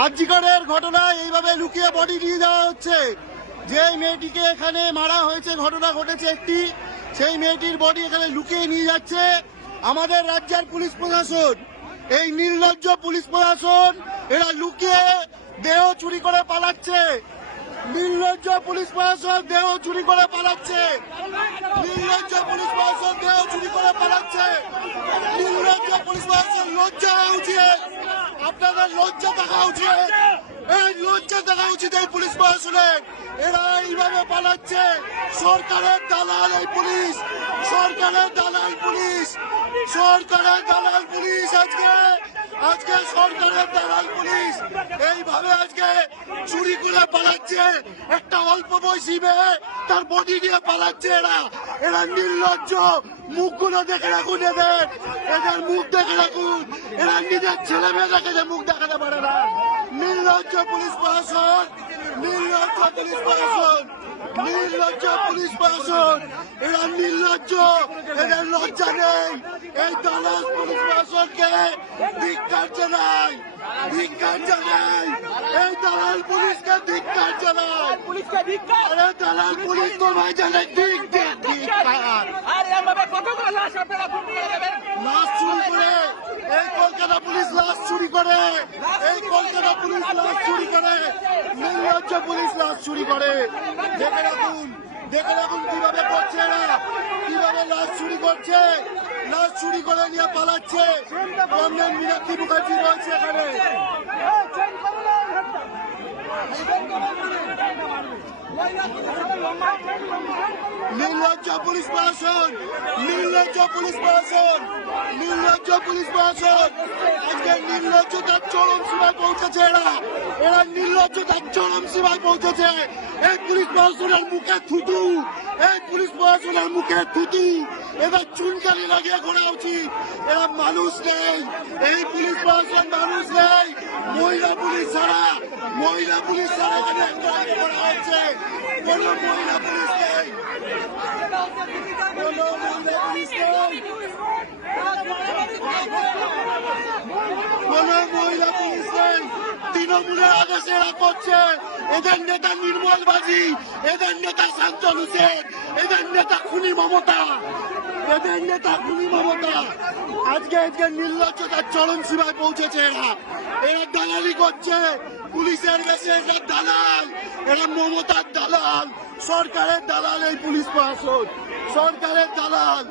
আর্জিকরের ঘটনায় এইভাবে লুকিয়ে বডি নিয়ে যাওয়া হচ্ছে। যে মেয়েটিকে এখানে মারা হয়েছে, ঘটনা ঘটেছে একটি, সেই মেয়েটির বডি এখানে লুকিয়ে নিয়ে যাচ্ছে আমাদের রাজ্যের পুলিশ প্রশাসন। এই নির্লজ্জ পুলিশ প্রশাসন, এরা লুকিয়ে দেহ চুরি করে পালাচ্ছে। নির্লজ্জ পুলিশ প্রশাসন দেহ চুরি করে পালাচ্ছে। নির্লজ্জ পুলিশ প্রশাসন দেহ চুরি করে পালাচ্ছে। নির্লজ্জ পুলিশ প্রশাসন লজ্জা আপনাদের লজ্জা থাকা উচিত। এই লজ্জা থাকা উচিত এই পুলিশ প্রশাসনের। এরা এইভাবে পালাচ্ছে। সরকারের দালাল এই পুলিশ। সরকারের দালাল পুলিশ। সরকারের দালাল পুলিশ আজকে। আজকে সরকারের দালাল পুলিশ এইভাবে আজকে চুরি করে পালাচ্ছে। একটা অল্প বয়সী মেয়ে তার বডি নিয়ে পালাচ্ছে এরা। এরা নির্লজ্জ। মুখগুলো দেখে রাখুন এদের। এদের মুখ দেখে রাখুন। এরা নিজের ছেলে মেয়েদেরকে যে মুখ দেখাতে পারে না। নির্লজ্জ পুলিশ প্রশাসন, নির্লজ্জ পুলিশ প্রশাসন। নির্লজ্জ পুলিশ প্রশাসন এরা নির্লজ্জ এদের লজ্জা নেই। এই দালাল পুলিশ প্রশাসনকে ধিক্কার জানাই ধিক্কার জানাই। এই দালাল পুলিশকে ধিক্কার জানাই। আরে দালাল পুলিশ তো ভাই জানে ঠিক ধিক্কার। লাশ চুরি করে এই কলকাতা পুলিশ লাশ করে, এই কলকাতা পুলিশ লাশ চুরি করে নির্লজ্জ পুলিশ লাশ চুরি করে। দেখে রাখুন দেখে রাখুন কীভাবে করছে এরা, কীভাবে লাশ চুরি করছে, লাশ চুরি করে নিয়ে পালাচ্ছে। কমরেড মীনাক্ষী মুখার্জি রয়েছে এখানে। নির্লজ্জ পুলিশ প্রশাসন নির্লজ্জ পুলিশ প্রশাসন পুলিশ প্রশাসন আজকে নির্লজ্জতার চরম সীমায় পৌঁছেছে এরা। এরা নির্লজ্জতার চরম সীমায় পৌঁছেছে। এই পুলিশ প্রশাসনের মুখে থুতু, এই পুলিশ প্রশাসনের মুখে থুতু। এবার চুনকালি লাগিয়ে ঘোরা উচিত। এরা মানুষ নেই। এই পুলিশ প্রশাসন মানুষ নেই। মহিলা পুলিশ ছাড়া, মহিলা পুলিশ ছাড়া এখানে করা হচ্ছে। কোনো মহিলা পুলিশ নেই। কোনো মহিলা পুলিশ নেই। কোন মহিলা পুলিশ তৃণমূলের আদেশে করছে। এদের নেতা নির্মল বাজি এদের নেতা শান্তন হোসেন এদের নেতা খুনি মমতা, এদের নেতা খুনি মমতা। আজকে আজকে নির্লজ্জতার চরম সীমায় পৌঁছেছে এরা। এরা দালালি করছে, পুলিশের বেশে এরা দালাল, এরা মমতার দালাল। সরকারের দালাল এই পুলিশ প্রশাসন, সরকারের দালাল।